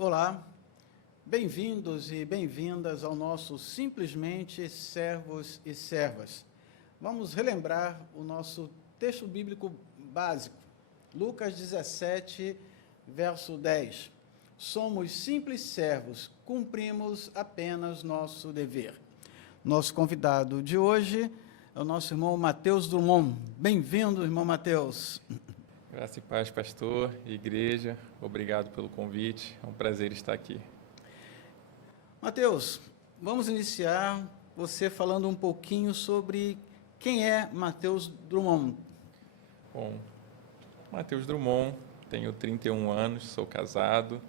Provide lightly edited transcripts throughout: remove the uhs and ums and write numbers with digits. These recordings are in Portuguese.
Olá, bem-vindos e bem-vindas ao nosso Simplesmente Servos e Servas. Vamos relembrar o nosso texto bíblico básico, Lucas 17, verso 10. Somos simples servos, cumprimos apenas nosso dever. Nosso convidado de hoje é o nosso irmão Matheus Drummond. Bem-vindo, irmão Matheus. Graça e paz, pastor e igreja. Obrigado pelo convite. É um prazer estar aqui. Matheus, vamos iniciar você falando um pouquinho sobre quem é Matheus Drummond. Bom, Matheus Drummond, tenho 31 anos, sou casado.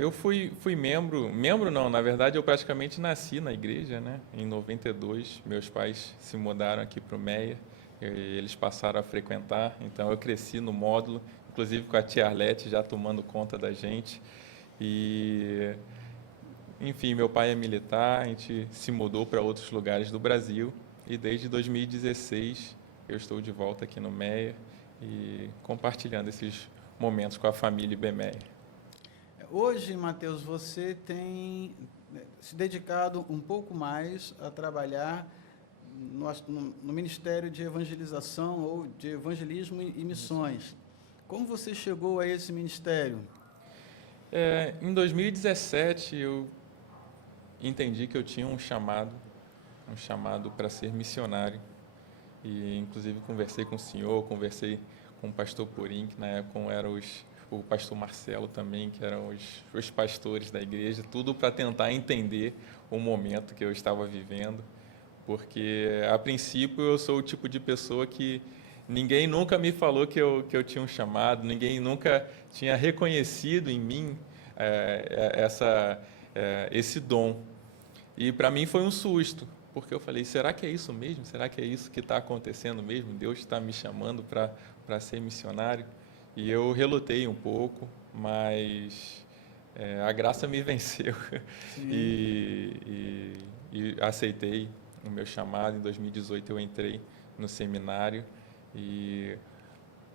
Eu fui membro não, na verdade eu praticamente nasci na igreja, né? Em 92, meus pais se mudaram aqui para o Meia, e eles passaram a frequentar, então eu cresci no módulo, inclusive com a tia Arlete já tomando conta da gente. E, enfim, meu pai é militar, a gente se mudou para outros lugares do Brasil, e desde 2016 eu estou de volta aqui no Meia e compartilhando esses momentos com a família IBMEA. Hoje, Matheus, você tem se dedicado um pouco mais a trabalhar no Ministério de Evangelização ou de Evangelismo e Missões. Como você chegou a esse ministério? Em 2017, eu entendi que eu tinha um chamado para ser missionário. E, inclusive, conversei com o senhor, conversei com o pastor Purim, que na época era o pastor Marcelo também, que eram os pastores da igreja, tudo para tentar entender o momento que eu estava vivendo, porque, a princípio, eu sou o tipo de pessoa que ninguém nunca me falou que eu tinha um chamado, ninguém nunca tinha reconhecido em mim esse dom. E, para mim, foi um susto, porque eu falei, será que é isso mesmo? Será que é isso que está acontecendo mesmo? Deus está me chamando para ser missionário? E eu relutei um pouco, mas a graça me venceu e aceitei o meu chamado. Em 2018 eu entrei no seminário e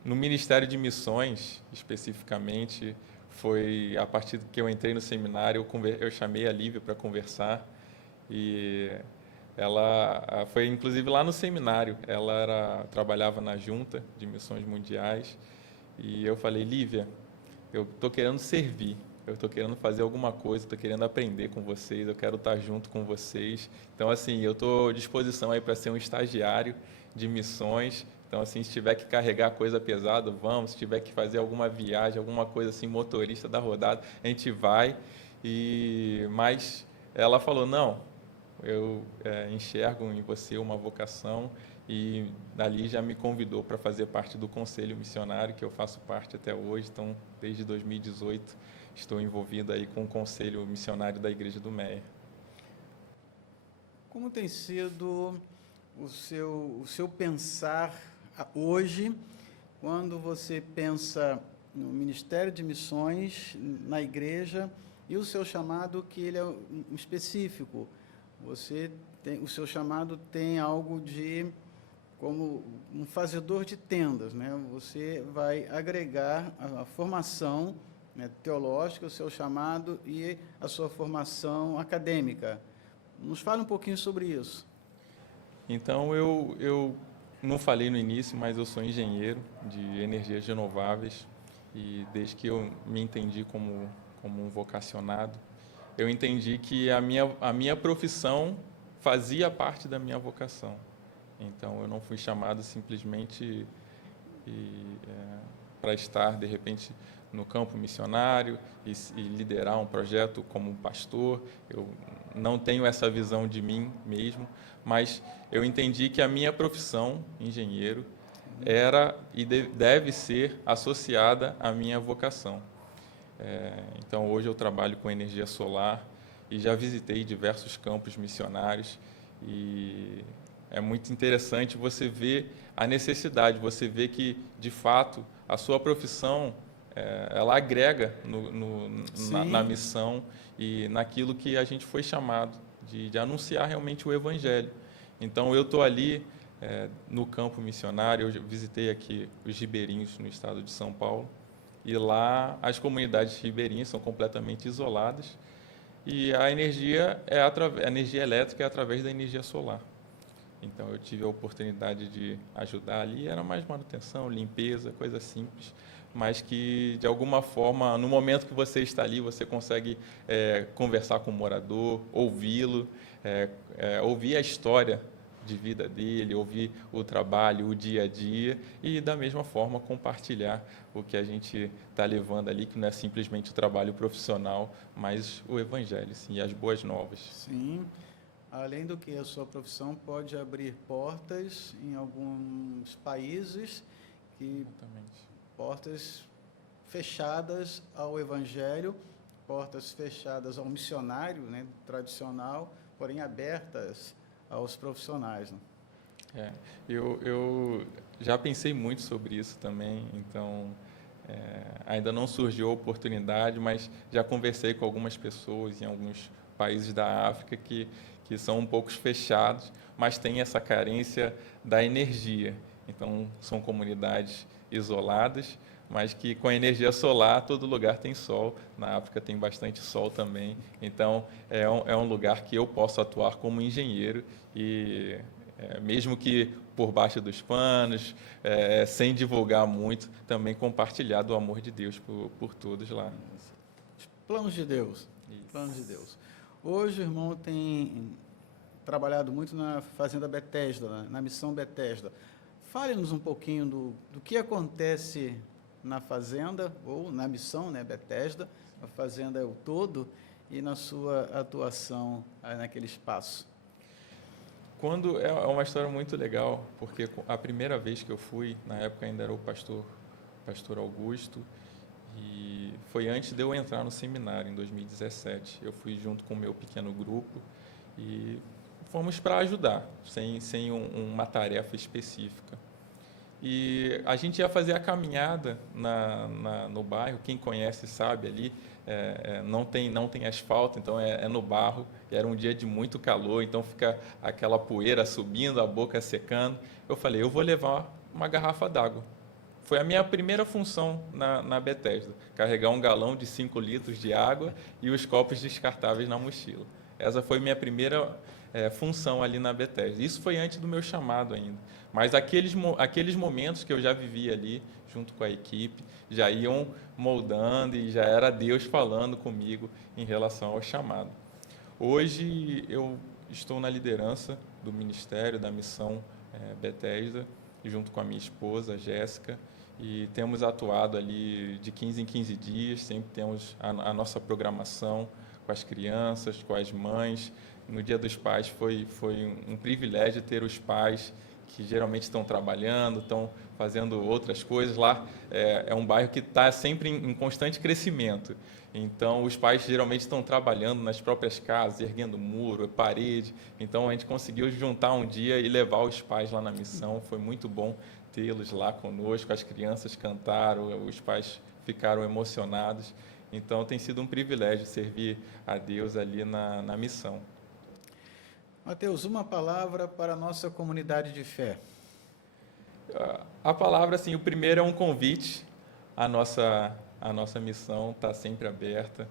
no Ministério de Missões, especificamente, foi a partir que eu entrei no seminário, eu chamei a Lívia para conversar e ela foi inclusive lá no seminário, ela trabalhava na Junta de Missões Mundiais. E eu falei, Lívia, eu estou querendo servir, eu estou querendo fazer alguma coisa, estou querendo aprender com vocês, eu quero estar junto com vocês. Então, assim, eu estou à disposição aí para ser um estagiário de missões. Então, assim, se tiver que carregar coisa pesada, vamos. Se tiver que fazer alguma viagem, alguma coisa assim, motorista da rodada, a gente vai. Mas ela falou, não, eu enxergo em você uma vocação. E dali já me convidou para fazer parte do Conselho Missionário, que eu faço parte até hoje. Então, desde 2018, estou envolvido aí com o Conselho Missionário da Igreja do Meia. Como tem sido o seu pensar hoje, quando você pensa no Ministério de Missões, na igreja, e o seu chamado, que ele é um específico? O seu chamado tem algo como um fazedor de tendas, né? Você vai agregar a formação, né, teológica, o seu chamado e a sua formação acadêmica. Nos fale um pouquinho sobre isso. Então, eu não falei no início, mas eu sou engenheiro de energias renováveis e desde que eu me entendi como um vocacionado, eu entendi que a minha profissão fazia parte da minha vocação. Então, eu não fui chamado simplesmente para estar, de repente, no campo missionário e liderar um projeto como um pastor. Eu não tenho essa visão de mim mesmo, mas eu entendi que a minha profissão, engenheiro, era e deve ser associada à minha vocação. Então, hoje eu trabalho com energia solar e já visitei diversos campos missionários e é muito interessante você ver a necessidade, você vê que, de fato, a sua profissão, ela agrega na missão e naquilo que a gente foi chamado, de anunciar realmente o Evangelho. Então, eu estou ali no campo missionário, eu visitei aqui os Ribeirinhos, no estado de São Paulo, E lá as comunidades ribeirinhas são completamente isoladas e a energia a energia elétrica é através da energia solar. Então eu tive a oportunidade de ajudar ali, era mais manutenção, limpeza, coisa simples, mas que de alguma forma, no momento que você está ali, você consegue conversar com o morador, ouvi-lo, ouvir a história de vida dele, ouvir o trabalho, o dia a dia e da mesma forma compartilhar o que a gente está levando ali, que não é simplesmente o trabalho profissional, mas o evangelho, sim, e as boas novas. Sim. Além do que a sua profissão pode abrir portas em alguns países, Exatamente. portas fechadas ao evangelho, portas fechadas ao missionário, né, tradicional, porém abertas aos profissionais. Né? Eu já pensei muito sobre isso também, então ainda não surgiu a oportunidade, mas já conversei com algumas pessoas em alguns países da África que são um pouco fechados, mas têm essa carência da energia. Então, são comunidades isoladas, mas que com a energia solar, todo lugar tem sol. Na África tem bastante sol também. Então, é um lugar que eu posso atuar como engenheiro e, mesmo que por baixo dos panos, sem divulgar muito, também compartilhar do amor de Deus por todos lá. Planos de Deus. Isso. Planos de Deus. Hoje o irmão tem trabalhado muito na Fazenda Betesda, na missão Betesda. Fale-nos um pouquinho do que acontece na fazenda, ou na missão, né, Betesda, a fazenda é o todo, e na sua atuação naquele espaço. É uma história muito legal, porque a primeira vez que eu fui, na época ainda era o pastor Augusto, e foi antes de eu entrar no seminário, em 2017. Eu fui junto com o meu pequeno grupo e fomos para ajudar, sem uma tarefa específica. E a gente ia fazer a caminhada no bairro, quem conhece sabe ali, não tem asfalto, então é no barro, e era um dia de muito calor, então fica aquela poeira subindo, a boca secando. Eu falei, eu vou levar uma garrafa d'água. Foi a minha primeira função na Betesda, carregar um galão de 5 litros de água e os copos descartáveis na mochila. Essa foi minha primeira função ali na Betesda. Isso foi antes do meu chamado ainda. Mas aqueles momentos que eu já vivi ali, junto com a equipe, já iam moldando e já era Deus falando comigo em relação ao chamado. Hoje eu estou na liderança do ministério, da missão Betesda, junto com a minha esposa, Jéssica, e temos atuado ali de 15 em 15 dias, sempre temos a nossa programação com as crianças, com as mães. No Dia dos Pais foi um privilégio ter os pais que geralmente estão trabalhando, estão fazendo outras coisas. Lá é um bairro que está sempre em constante crescimento. Então, os pais geralmente estão trabalhando nas próprias casas, erguendo muro, parede. Então, a gente conseguiu juntar um dia e levar os pais lá na missão. Foi muito bom tê-los lá conosco. As crianças cantaram, os pais ficaram emocionados. Então, tem sido um privilégio servir a Deus ali na missão. Mateus, uma palavra para a nossa comunidade de fé. A palavra, assim, o primeiro é um convite. A nossa missão está sempre aberta.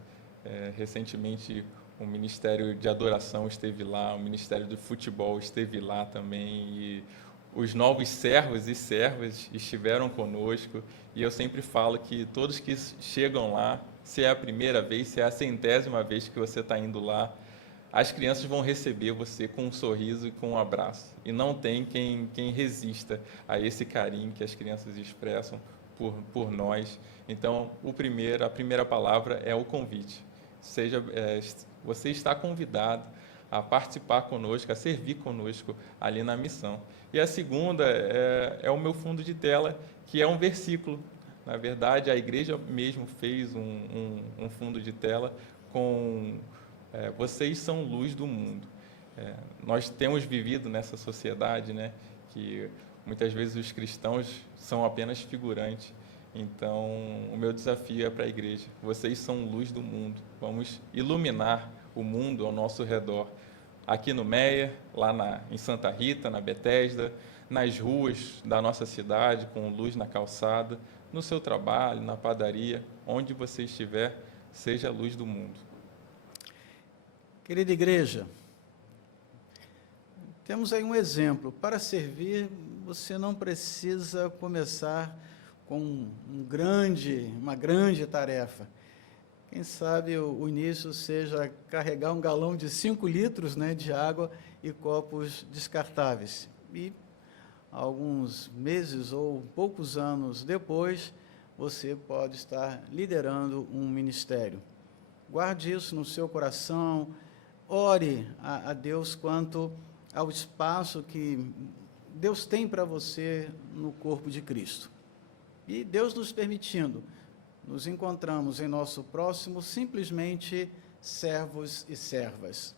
Recentemente, o Ministério de Adoração esteve lá, o Ministério do Futebol esteve lá também, e os novos servos e servas estiveram conosco, e eu sempre falo que todos que chegam lá, se é a primeira vez, se é a 100ª vez que você está indo lá, as crianças vão receber você com um sorriso e com um abraço. E não tem quem resista a esse carinho que as crianças expressam por nós. Então, a primeira palavra é o convite. Você está convidado a participar conosco, a servir conosco ali na missão. E a segunda é o meu fundo de tela, que é um versículo. Na verdade, a igreja mesmo fez um fundo de tela com... vocês são luz do mundo. Nós temos vivido nessa sociedade, né, que muitas vezes os cristãos são apenas figurantes. Então, o meu desafio é para a igreja. Vocês são luz do mundo. Vamos iluminar o mundo ao nosso redor. Aqui no Meia, lá em Santa Rita, na Betesda, nas ruas da nossa cidade, com luz na calçada. no seu trabalho, na padaria, onde você estiver, seja a luz do mundo. Querida igreja, temos aí um exemplo. Para servir, você não precisa começar com uma grande tarefa. Quem sabe o início seja carregar um galão de 5 litros, né, de água e copos descartáveis. E alguns meses ou poucos anos depois, você pode estar liderando um ministério. Guarde isso no seu coração, ore a Deus quanto ao espaço que Deus tem para você no corpo de Cristo. E Deus nos permitindo, nos encontramos em nosso próximo simplesmente servos e servas.